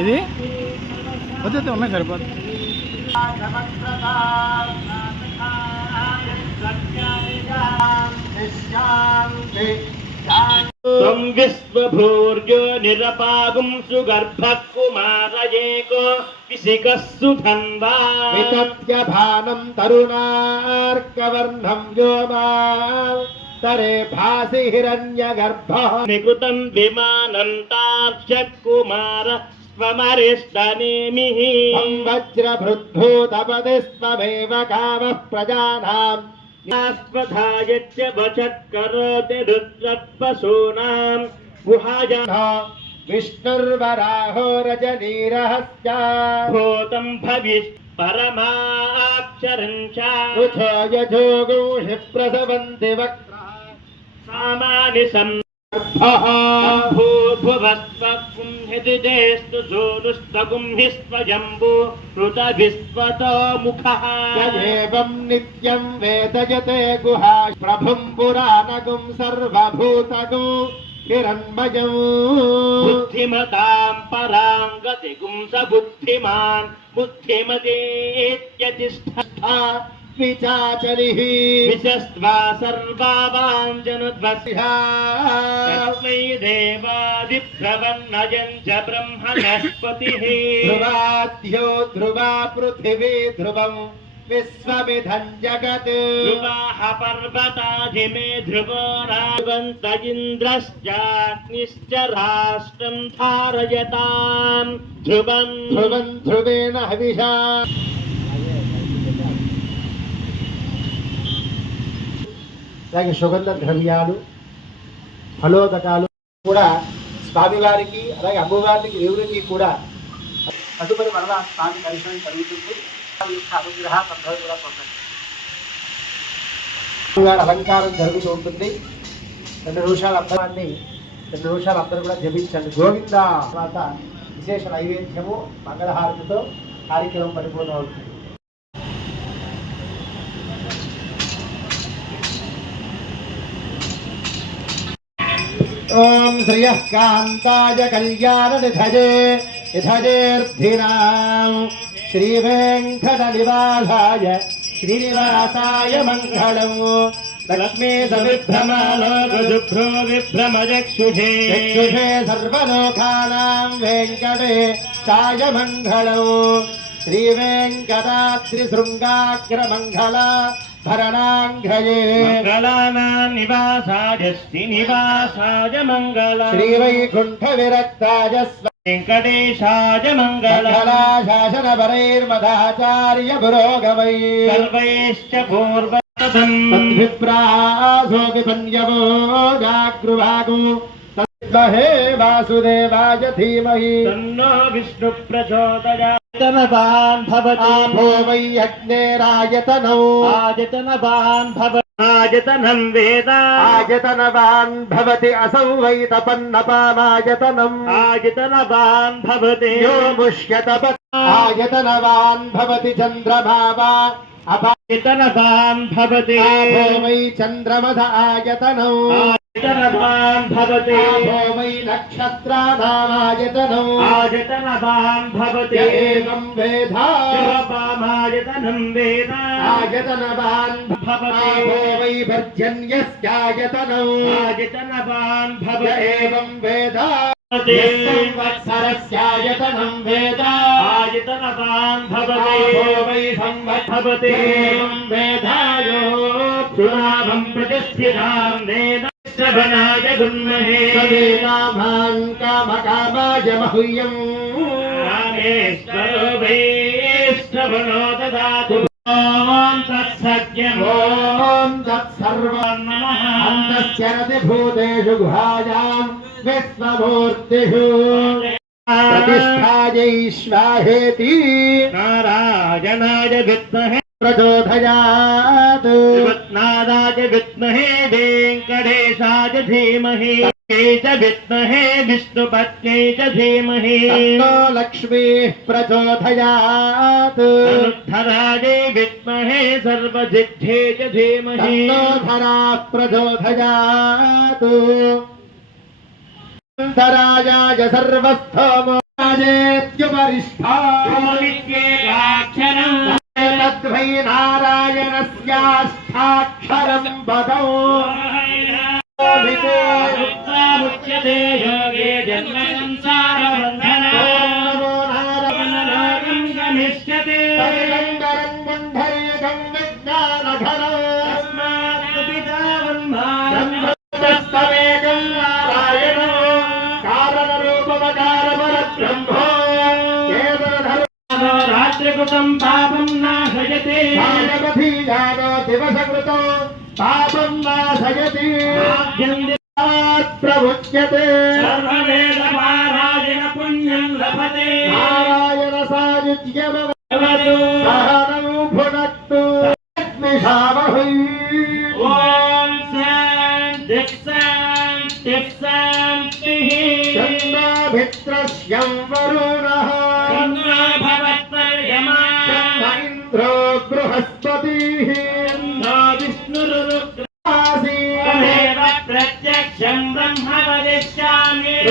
ఇది వద్దు ఉన్నాయి సరిపోదు త్వం విశ్వభూర్యో నిరపాగుం సుగర్భః కుమారయేకో విసికస్సు ధన్వా వితత్య భానం తరుణార్కవర్ణం వ్యోమా తరే భాసి హిరణ్య स्वमरिष्टनेमिः वज्रभृद्धूतपदिस्त्वमेव कामः प्रजानाम् स्वधायत्य वचत्करोति रुद्रपशूनाम् गुहाजः विष्णुर्वराहो रजनीरहस्य भूतम् भविष् परमाक्षरम् च यजोगौषि प्रसवन्ति वक्त्रः सामानि सम् भूर्भुवस्वपुं नित्यं वेदयते गुहा प्रभुं पुराणगुं सर्वूत हिरण्मयम् बुद्धिमतां परां गतिगुं स बुद्धिमान् बुद्धिमतेत्यतिष्ठा विचाचरिः विशस्त्वा सर्वावां देवादिप्रवन्नयम् च ब्रह्मणस्पतिः। ध्रुवाद्यो ध्रुवा पृथिवी ध्रुवम् विश्वमिधम् जगत्। ध्रुवाः पर्वताधिमे ध्रुवो रावन्त इन्द्रश्चाग्निश्च राष्ट्रम् धारयताम् ध्रुवम्। ध्रुवम् ध्रुवेण हविषा। అలాగే సుగంధ ద్రవ్యాలు ఫలోదకాలు కూడా స్వామివారికి అలాగే అమ్మవారికి దేవునికి కూడా తదుపరి వల్ల స్వామి దర్శనం జరుగుతుంది. అనుగ్రహ పద్ధతి కూడా పొందండి. అలంకారం జరుగుతూ ఉంటుంది. రెండు నిమిషాలు అందరాన్ని రెండు నిమిషాలు అందరూ కూడా జపించండి. గోవింద తర్వాత విశేష నైవేద్యము మంగళహారతితో కార్యక్రమం పరిపూర్ణ అవుతుంది ఓం శ్రియః కాంతాయ కళ్యాణనిధజే నిధజేర్ధినాం శ్రీవేంకటనివాసాయ శ్రీనివాసాయ మంగళం లక్ష్మీ సవిభ్రమాలోకజుభ్రో విభ్రమజక్షుషే చక్షుషే సర్వలోకానాం వెంకటే చాయ మంగళం భరణాంఘ్రయే మంగళానా నివాసాయ శ్రీనివాసాయ మంగళ. శ్రీవైకుంఠ విరక్తాయ వెంకటేశాయ మంగళ. మంగళాశాసన పరైర్మదాచార్య పురోగమై సర్వైశ్చ పూర్వతం తద్విప్రాసోకి పన్యవో జాగృవాగు తద్మహే వాసుదేవాయ ధీమహి. తన్నో విష్ణు ప్రచోదయాతనవాన్ భవతి ఆభో వై అగ్నేరాయతనౌ ఆజతనవాన్ భవ ఆజతనం వేద ఆయతనవాన్ భవతి అసౌ వై తపన్నపామాయతనం ఆజతనవాన్ భవతి యో ముష్యతప ఆయతనవాన్ భవతి చంద్రభావా అపా ఆజతనవాన్ భవతి ఆభో వై చంద్రమధ ఆయతనౌ ఆజతనవాన్ భవతి ఆభో వై నక్షత్రానామాయతనౌ ఆజతనవాన్ భవతి య ఏవం వేధా శివపామాయతనం వేద ఆయతనవాన్ భవతి ఆభో వై భర్జన్యస్యాయతనౌ ఆజతనవాన్ య భవతి ఏవం వేదా భవతి సంవత్సరస్యాయతనం వేద ఆజతనవాన్ श्रवणाय गुन्महे। सवेनाभान् कामकामाय मह्यम् रामेश्वरो भैश्रवणो ददातु। ॐ तत्सत्यमों। तत्सर्वं नमः। अन्तश्चरति भूतेषु गुहायां विश्वमूर्तिषु। प्रतिष्ठायैश्वाहेति नारायणाय विद्महे प्रचोदयात्। विमहे वेङ्कटेशाय धीमहे। विमहे विद्महे विष्णुपत्न्यै लक्ष्मी धीमहि। विमहे प्रचोदयात्। धराजे विद्महे सर्वसिद्धे च धीमहि। धरा प्रचोदयात्। धराजाय सर्वस्थमो तद्वै नारायणस्यास्। లక్ష్మీः ప్రచోదయాత్ ధరాజై విద్మహే భాగవధీయానో దివసకృతో పాపం నాశయతి ప్రముచ్యతే సర్వవేద పారాయణ పుణ్యం లభతే నారాయణ భవతు. సహనం భునక్తు అగ్నిశావహై ఓం శాంతి శాంతి శాంతిః. చంద్రాభిత్రస్యం వరుణః చంద్రో భవత్పర్యమా. చంద్ర ఇంద్రో బృహస్పతిః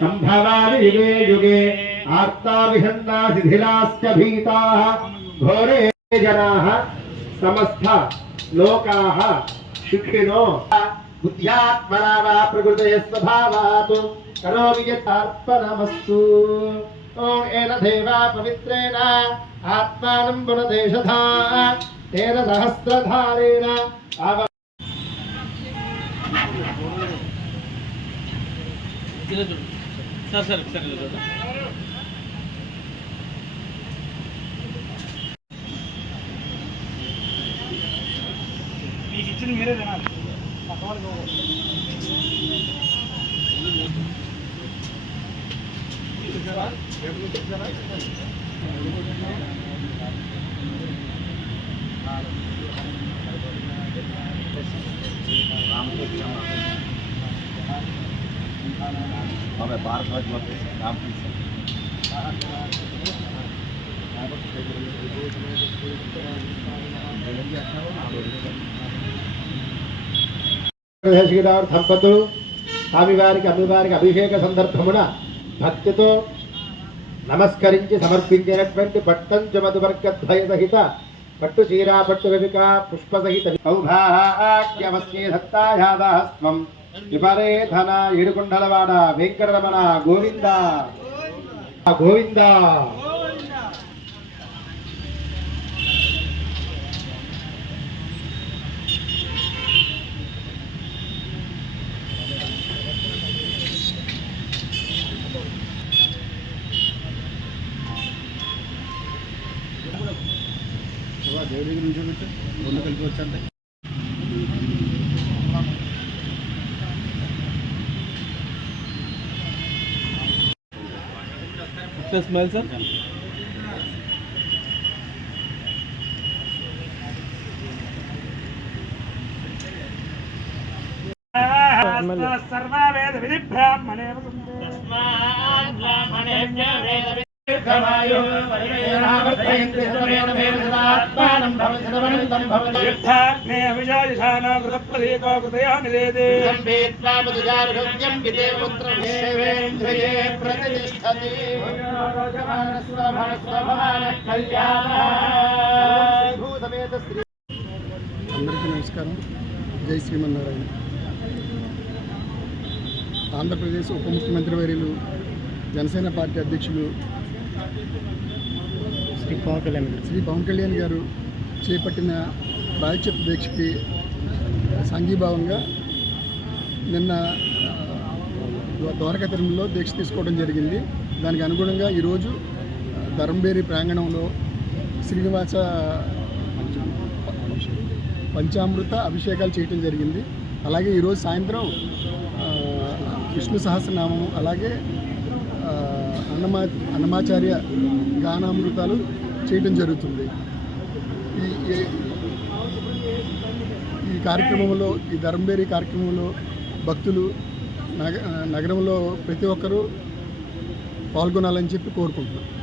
संभवा युगे आर्ताभिषन्ना शिथिलाश्च भीताः घोरे जनाः, समस्थ शिक्षिणो बुद्ध्यात्मना वा स्वभावात्, करोमि देवा पवित्रेण, आत्मानं पुनदेशधा तेन सहस्रधारेण आव సార్ సార్ సార్ మీకు ఇచ్చింది మీరే తినాలి. పక్క వాళ్ళకి ఇవ్వకూడదు. దంపతులు స్వామివారికి అమ్మవారికి అభిషేక సందర్భమున భక్తితో నమస్కరించి సమర్పించినటువంటి పట్టంచ మధువర్గద్వయ సహిత పట్టు చీరా పట్టు వెనుక పుష్ప సహిత సౌభాగ్యవస్యే దత్తాయాదాస్త్వం విపరే ధన ఏడుకొండలవాడ వెంకటరమణ గోవింద గోవింద దేవుడి దగ్గర కలిపి వచ్చి వచ్చండి స్మైల్ సార్? విధి బ్రాహ్మణే తీర్థాగ్నే విజాయిషానా కృతప్రదీపో కృతయా నివేదే అందరికీ నమస్కారం. జై శ్రీమన్నారాయణ. ఆంధ్రప్రదేశ్ ఉప ముఖ్యమంత్రి వర్యులు జనసేన పార్టీ అధ్యక్షులు శ్రీ పవన్ కళ్యాణ్ గారు. శ్రీ పవన్ కళ్యాణ్ గారు చేపట్టిన ప్రాయశ్చిత్త దీక్షకి సంఘీభావంగా నిన్న ద్వారకా తిరుమలలో దీక్ష తీసుకోవడం జరిగింది. దానికి అనుగుణంగా ఈరోజు ధర్మబేరి ప్రాంగణంలో శ్రీనివాస పంచామృత అభిషేకాలు చేయటం జరిగింది. అలాగే ఈరోజు సాయంత్రం విష్ణు సహస్రనామం అలాగే అన్నమా అన్నమాచార్య గానామృతాలు చేయటం జరుగుతుంది. ఈ ఈ- ఈ కార్యక్రమంలో ఈ ధర్మబేరి కార్యక్రమంలో భక్తులు నగ నగరంలో ప్రతి ఒక్కరూ పాల్గొనాలని చెప్పి కోరుకుంటున్నాను